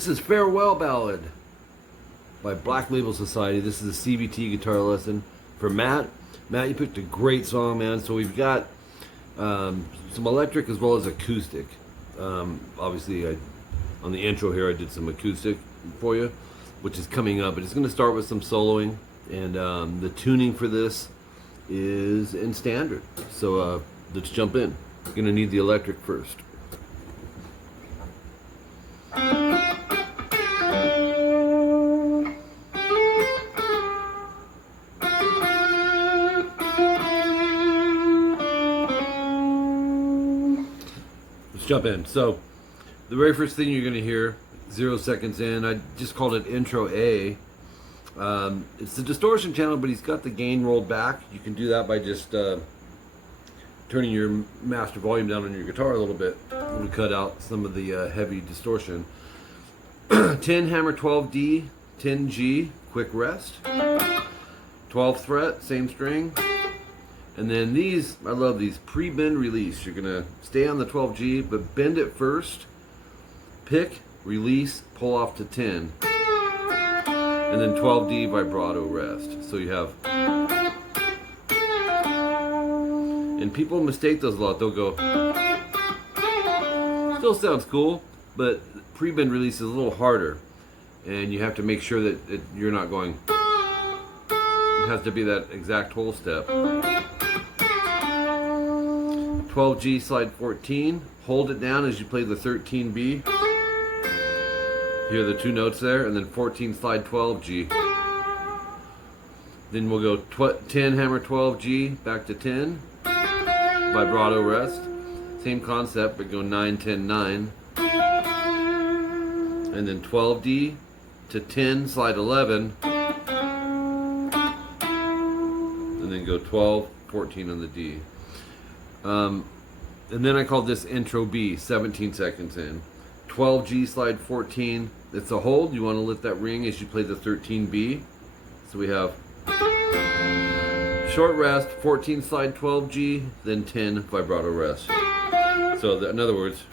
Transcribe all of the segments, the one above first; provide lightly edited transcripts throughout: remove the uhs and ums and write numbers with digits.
This is Farewell Ballad by Black Label Society. This is a CVT guitar lesson for Matt. Matt, you picked a great song, man. So we've got some electric as well as acoustic. Obviously, on the intro here, I did some acoustic for you, which is coming up. But it's going to start with some soloing, and the tuning for this is in standard. So let's jump in. You're going to need the electric first. Jump in. So the very first thing you're going to hear, 0 seconds in, I just called it intro A. It's the distortion channel, but he's got the gain rolled back. You can do that by just turning your master volume down on your guitar a little bit. It'll cut out some of the heavy distortion. 10 hammer 12D, 10 G, quick rest. 12th fret, same string. And then these, I love these, pre-bend release. You're gonna stay on the 12G, but bend it first, pick, release, pull off to 10. And then 12D vibrato rest. So you have, and people mistake those a lot. They'll go, still sounds cool, but pre-bend release is a little harder. And you have to make sure that you're not going, it has to be that exact whole step. 12G slide 14, hold it down as you play the 13B. Hear the two notes there, and then 14 slide 12G. Then we'll go 10 hammer 12G back to 10, vibrato rest. Same concept, but go 9, 10, 9. And then 12D to 10 slide 11. And then go 12, 14 on the D. And then I called this intro B, 17 seconds in. 12G slide 14, it's a hold. You want to let that ring as you play the 13B. So we have short rest, 14 slide 12G, then 10 vibrato rest. So in other words,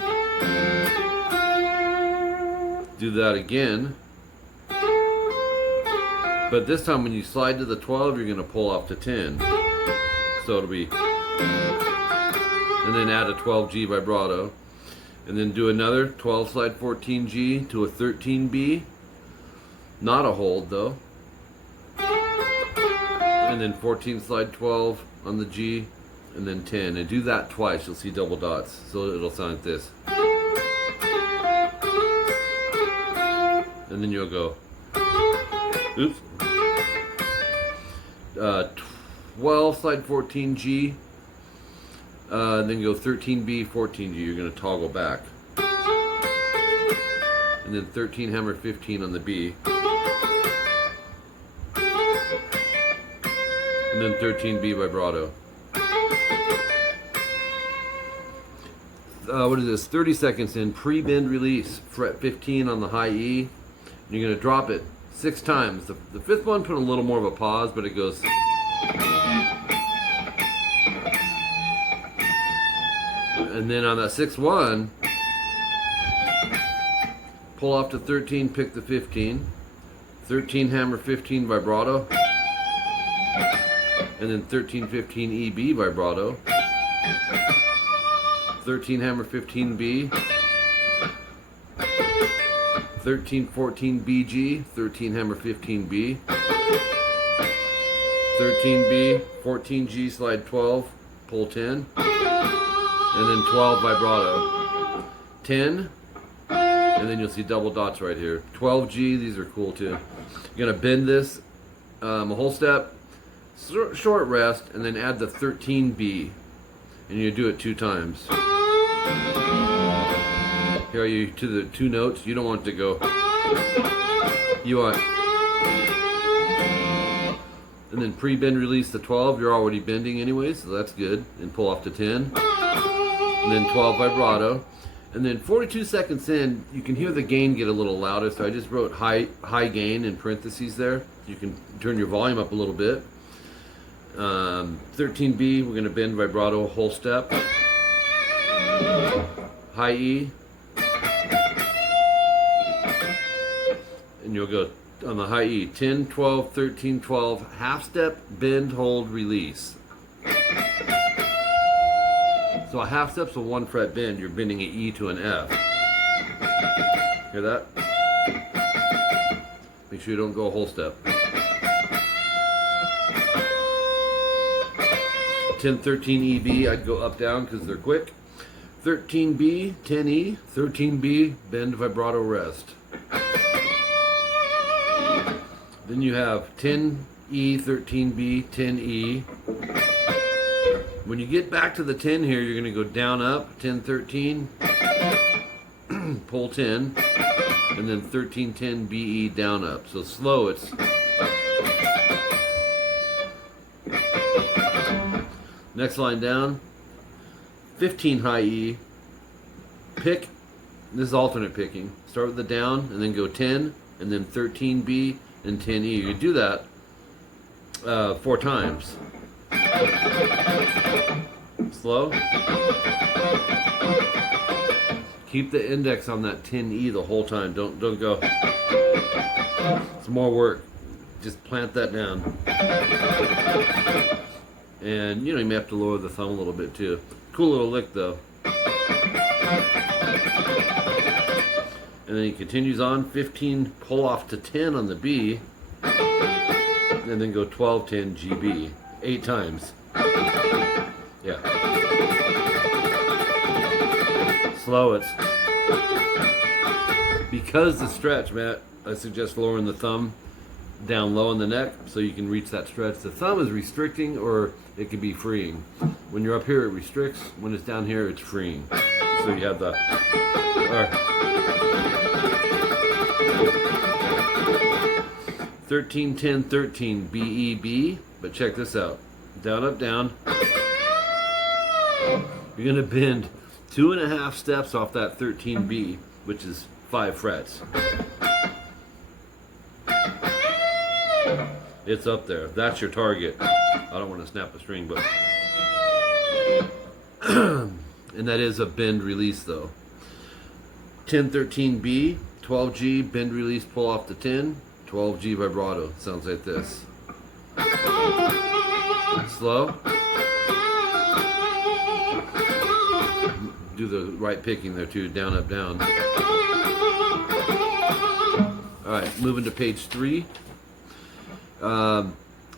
do that again. But this time when you slide to the 12, you're going to pull off to 10. So it'll be, and then add a 12G vibrato, and then do another 12 slide 14G to a 13B, not a hold though, and then 14 slide 12 on the G, and then 10, and do that twice. You'll see double dots, so it'll sound like this, and then you'll go, oops, 12 slide 14G, then go 13B, 14G. You're going to toggle back. And then 13 hammer 15 on the B. And then 13B vibrato. What is this? 30 seconds in, pre-bend release, fret 15 on the high E. And you're going to drop it 6 times. The fifth one, put a little more of a pause, but it goes. And then on that 6th one, pull off to 13, pick the 15, 13 hammer 15 vibrato, and then 13 15 EB vibrato, 13 hammer 15 B, 13 14 BG, 13 hammer 15 B, 13 B, 14 G slide 12, pull 10. And then 12 vibrato, 10, and then you'll see double dots right here. 12G, these are cool too. You're gonna bend this a whole step, short rest, and then add the 13B, and you do it 2 times. Here are you to the 2 notes. You don't want to go. You want, and then pre-bend release the 12. You're already bending anyway, so that's good. And pull off to 10. And then 12 vibrato, and then 42 seconds in, you can hear the gain get a little louder, so I just wrote high gain in parentheses there. You can turn your volume up a little bit. 13B, we're going to bend vibrato a whole step. High E, and you'll go on the high E, 10, 12, 13, 12, half step, bend, hold, release. So a half step's a 1 fret bend, you're bending an E to an F. Hear that? Make sure you don't go a whole step. 10, 13 E, B, I'd go up, down because they're quick. 13 B, 10 E, 13 B, bend, vibrato, rest. Then you have 10 E, 13 B, 10 E. When you get back to the 10 here, you're going to go down, up, 10, 13, pull 10, and then 13, 10, B, E, down, up. So slow, it's next line down, 15 high E, pick, this is alternate picking, start with the down and then go 10 and then 13 B and 10 E. You do that 4 times. Slow. Keep the index on that 10 E the whole time. Don't go. It's more work. Just plant that down. And you know, you may have to lower the thumb a little bit too. Cool little lick though. And then he continues on, 15, pull off to 10 on the B, and then go 12, 10, GB, 8 times. Yeah. Slow it. Because the stretch, Matt, I suggest lowering the thumb down low in the neck so you can reach that stretch. The thumb is restricting or it can be freeing. When you're up here it restricts, when it's down here it's freeing. So you have the 13, 10, 13, B, E, B, but check this out. Down, up, down. You're gonna bend 2.5 steps off that 13 B, which is 5 frets. It's up there. That's your target. I don't want to snap a string, but and that is a bend release though. 10, 13 B, 12 G, bend release, pull off the 10, 12 G vibrato. Sounds like this. Slow. Do the right picking there too, down, up, down. Alright, moving to page 3.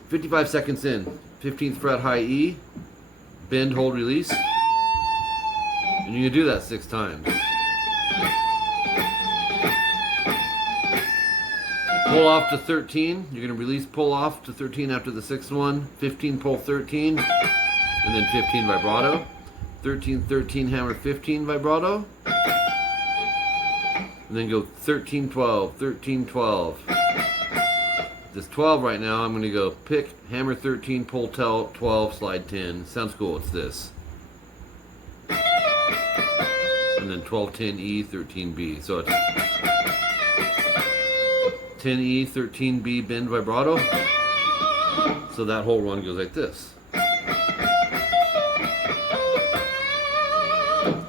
55 seconds in, 15th fret high E, bend, hold, release. And you can do that 6 times. Pull off to 13, you're going to release, pull off to 13 after the 6th one, 15, pull 13, and then 15 vibrato. 13, 13, hammer 15 vibrato. And then go 13, 12, 13, 12. This 12 right now, I'm going to go pick, hammer 13, pull 12, slide 10. Sounds cool, it's this. And then 12, 10 E, 13 B. So it's 10 E, 13 B, bend vibrato. So that whole run goes like this.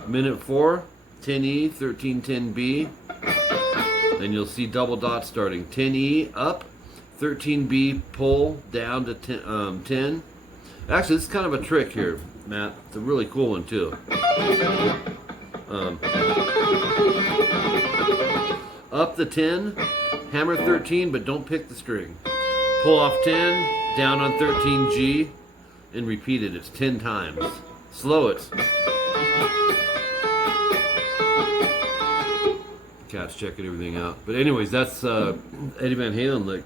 Minute 4, 10 E, 13, 10 B. Then you'll see double dots starting. 10 E, up. 13 B, pull down to 10. Actually, this is kind of a trick here, Matt. It's a really cool one too. Up the 10, hammer 13, but don't pick the string. Pull off 10, down on 13 G, and repeat it. It's 10 times. Slow it. Cat's checking everything out. But anyways, that's Eddie Van Halen lick.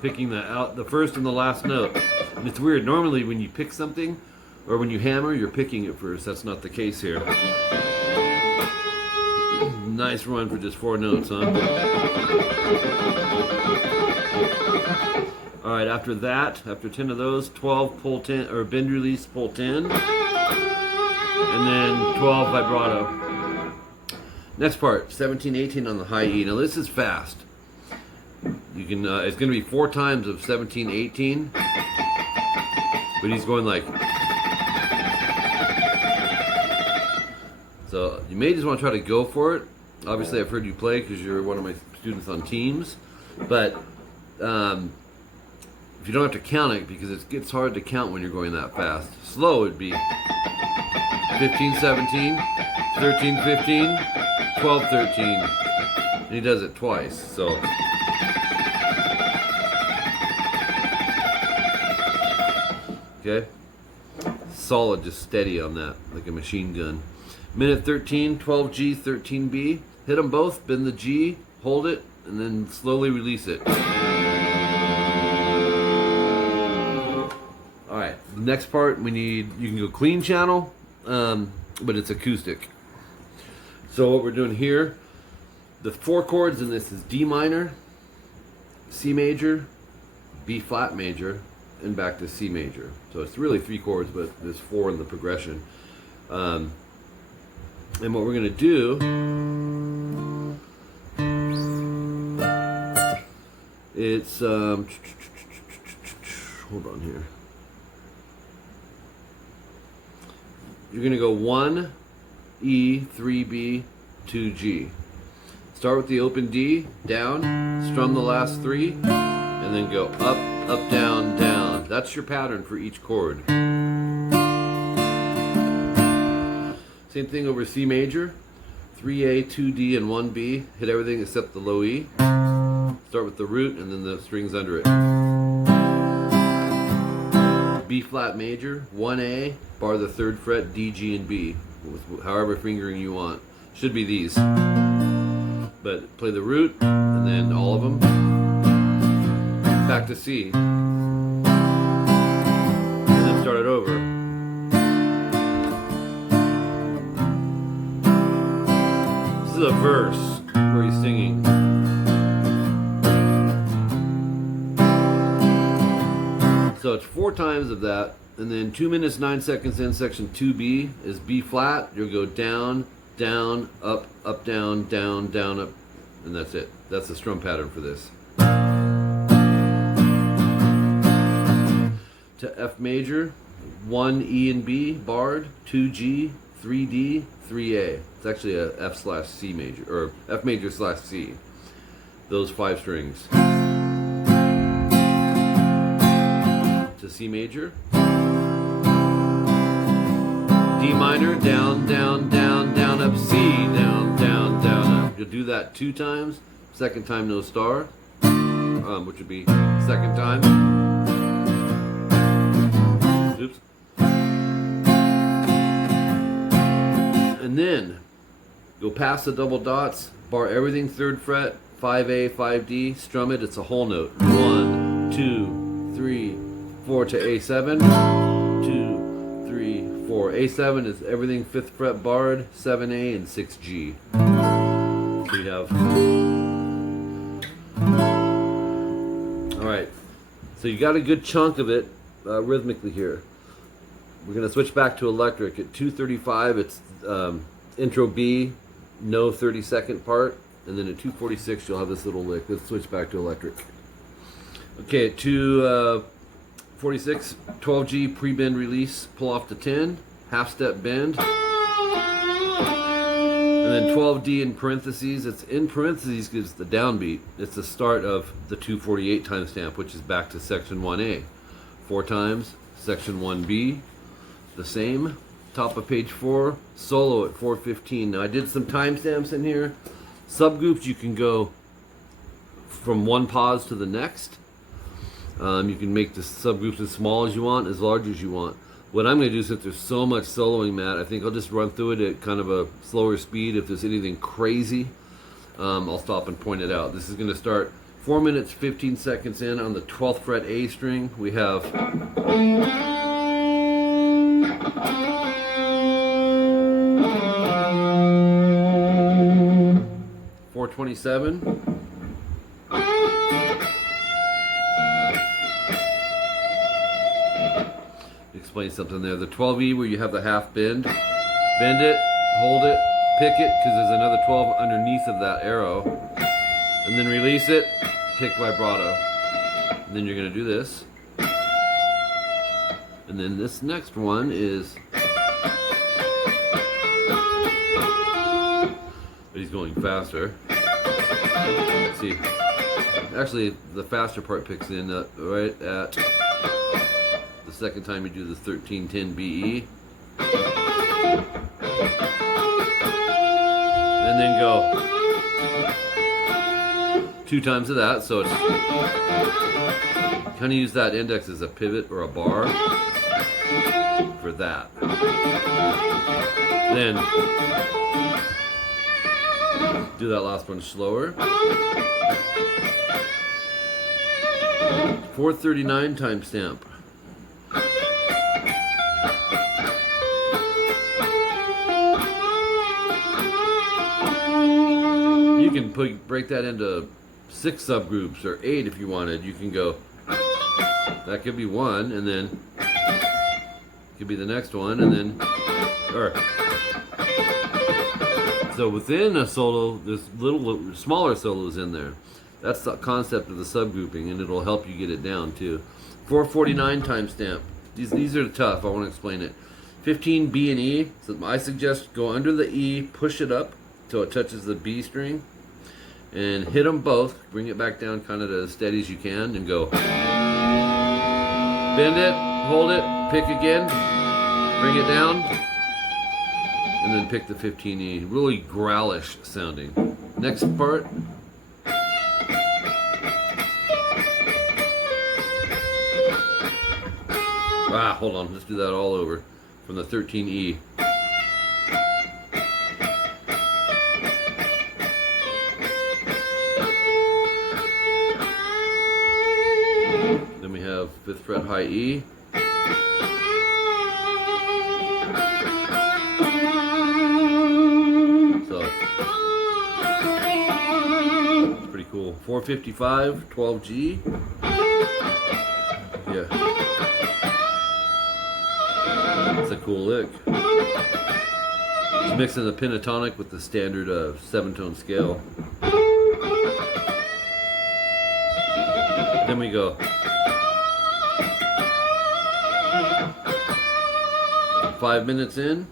Picking the first and the last note. And it's weird. Normally when you pick something, or when you hammer, you're picking it first. That's not the case here. Nice run for just 4 notes, huh? Alright, after that, after 10 of those, 12, pull 10, or bend release, pull 10. And then 12 vibrato. Next part, 17, 18 on the high E. Now this is fast. You can, it's going to be 4 times of 17, 18. But he's going like. So you may just want to try to go for it. Obviously, I've heard you play because you're one of my students on teams, but if you don't have to count it, because it gets hard to count when you're going that fast. Slow would be 15, 17, 13, 15, 12, 13. And he does it twice, so. Okay. Solid, just steady on that, like a machine gun. Minute 13, 12G, 13B. Hit them both, bend the G, hold it, and then slowly release it. Alright, next part we need, you can go clean channel, but it's acoustic. So what we're doing here, the 4 chords in this is D minor, C major, B flat major, and back to C major. So it's really 3 chords, but there's 4 in the progression. And what we're going to do it's hold on here. You're going to go 1 E, 3B, 2G. Start with the open D, down, strum the last 3, and then go up, up, down, down. That's your pattern for each chord. Same thing over C major, 3A, 2D, and 1B. Hit everything except the low E. Start with the root and then the strings under it. B flat major, 1A, bar the 3rd fret, D, G, and B. With however fingering you want. Should be these. But play the root and then all of them. Back to C. And then start it over. This is a verse where he's singing. So it's 4 times of that, and then 2 minutes 9 seconds in section 2B is B flat. You'll go down, down, up, up, down, down, down, up, and that's it. That's the strum pattern for this. To F major, 1 E and B barred, 2 G, 3 D, 3 A. It's actually a F/C major, or F major/C. Those 5 strings. To C major, D minor, down, down, down, down, up, C, down, down, down, up. You'll do that 2 times. Second time, no star, which would be second time. Oops. And then go past the double dots, bar everything 3rd fret, 5A, 5D, strum it. It's a whole note. 1, 2, 3, 4 to A7, 2, 3, 4. A7 is everything 5th fret barred, 7A and 6G. So you have. Alright, so you got a good chunk of it rhythmically here. We're going to switch back to electric. At 2:35, it's intro B, no 30-second part, and then at 2:46, you'll have this little lick. Let's switch back to electric. Okay, at 2:46, 12G pre-bend release, pull off to 10, half step bend, and then 12D in parentheses. It's in parentheses because it's the downbeat. It's the start of the 2:48 timestamp, which is back to section 1A. 4 times, section 1B, the same, top of page 4, solo at 4:15. Now I did some timestamps in here. Subgroups, you can go from one pause to the next. You can make the subgroups as small as you want, as large as you want. What I'm going to do, since there's so much soloing, Matt, I think I'll just run through it at kind of a slower speed. If there's anything crazy, I'll stop and point it out. This is going to start 4 minutes 15 seconds in on the 12th fret A string. We have 427. Explain something there. The 12E where you have the half bend. Bend it, hold it, pick it, because there's another 12 underneath of that arrow. And then release it, pick vibrato. And then you're going to do this. And then this next one is... He's going faster. See, actually the faster part picks in right at the second time you do the 1310 BE. And then go 2 times of that, so it's kind of use that index as a pivot or a bar for that. Then do that last one slower. 439 timestamp. You can break that into 6 subgroups or 8 if you wanted. You can go, that could be one, and then it could be the next one, and then, or so within a solo, there's little smaller solos in there. That's the concept of the subgrouping, and it'll help you get it down too. 449 timestamp. These are tough. I want to explain it. 15 B and E. So I suggest go under the E, push it up till it touches the B string, and hit them both. Bring it back down kind of as steady as you can, and go. Bend it, hold it, pick again, bring it down, and then pick the 15E. Really growlish sounding. Next part. Hold on, let's do that all over from the 13E. Then we have 5th fret high E. So it's pretty cool. 455, 12G. Yeah. That's a cool lick. It's mixing the pentatonic with the standard 7-tone scale. Then we go 5 minutes in.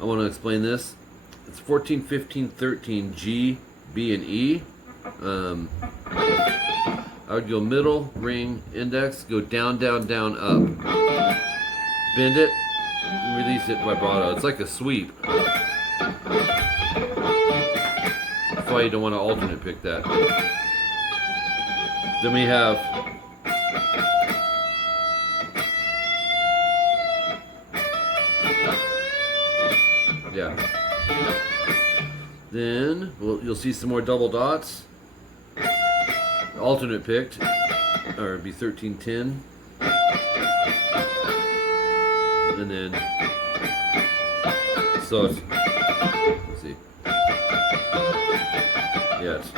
I want to explain this. It's 14, 15, 13 G, B, and E. I would go middle, ring, index, go down, down, down, up. Bend it, and release it vibrato. It's like a sweep. That's why you don't want to alternate pick that. Then we have Then you'll see some more double dots. Alternate picked, or it'd be 1310. And then, so it's, let's see. Yes.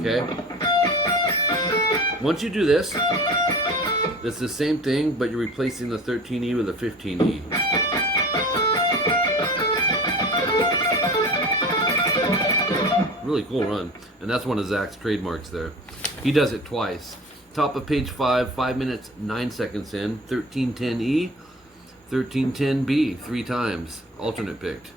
Okay. Once you do this, it's the same thing, but you're replacing the 13E with a 15E. Really cool run, and that's one of Zakk's trademarks there. He does it twice. Top of page 5, 5 minutes, 9 seconds in, 1310E, 1310B, 3 times, alternate picked.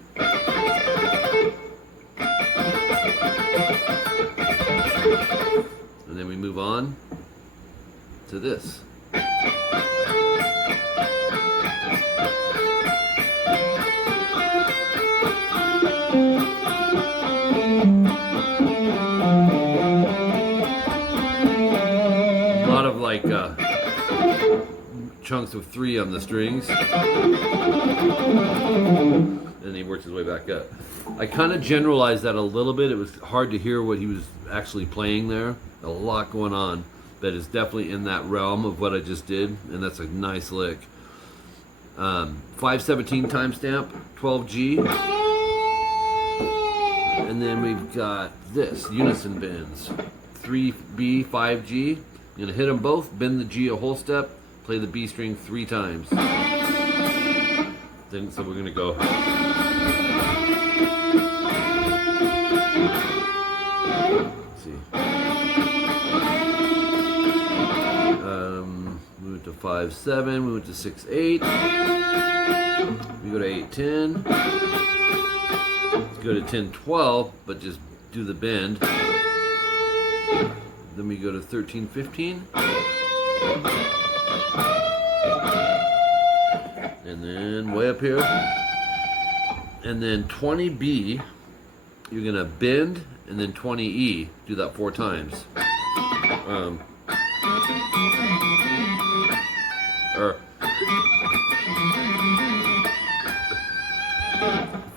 And then we move on to this. Chunks of 3 on the strings, and he works his way back up. I kind of generalized that a little bit. It was hard to hear what he was actually playing there. A lot going on that is definitely in that realm of what I just did, and that's a nice lick. 517 timestamp, 12G, and then we've got this unison bends, 3B, 5G. I'm gonna hit them both, bend the G a whole step, play the B string 3 times. Then, so we're gonna go. Let's see. Move it to 5-7. We went to 6-8. We go to 8-10. Let's go to 10-12, but just do the bend. Then we go to 13-15. And then way up here. And then 20B, you're gonna bend, and then 20E. Do that 4 times. Or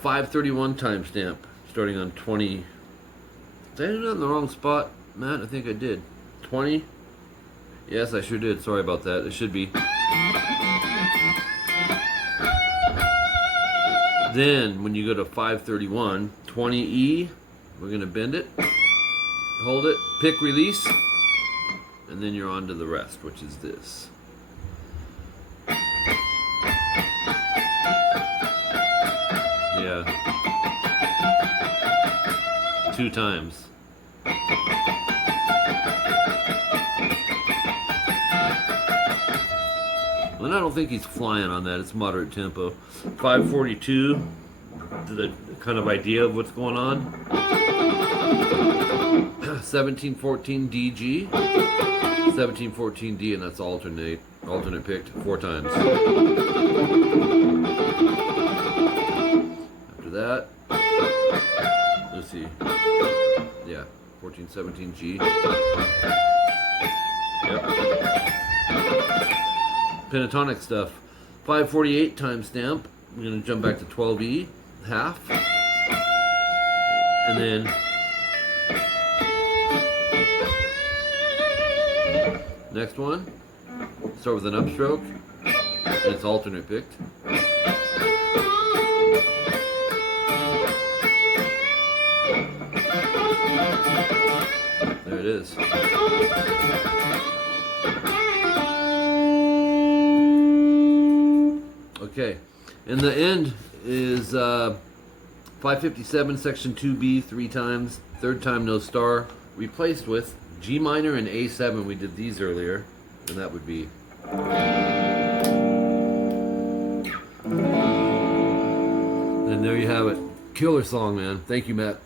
531 timestamp, starting on 20. Did I do that in the wrong spot, Matt? I think I did. 20? Yes, I sure did. Sorry about that. It should be. Then, when you go to 531, 20E, we're going to bend it, hold it, pick release, and then you're on to the rest, which is this. Yeah. 2 times. And I don't think he's flying on that. It's moderate tempo. 542, the kind of idea of what's going on. 1714 DG, 1714 D, and that's alternate picked 4 times. After that, let's see. Yeah, 1417 G. Yep. Pentatonic stuff. 548 timestamp. We're going to jump back to 12E, half. And then next one, start with an upstroke, and it's alternate picked. There it is. Okay, and the end is 557 section 2B 3 times, 3rd time no star, replaced with G minor and A7. We did these earlier, and that would be. And there you have it. Killer song, man. Thank you, Matt.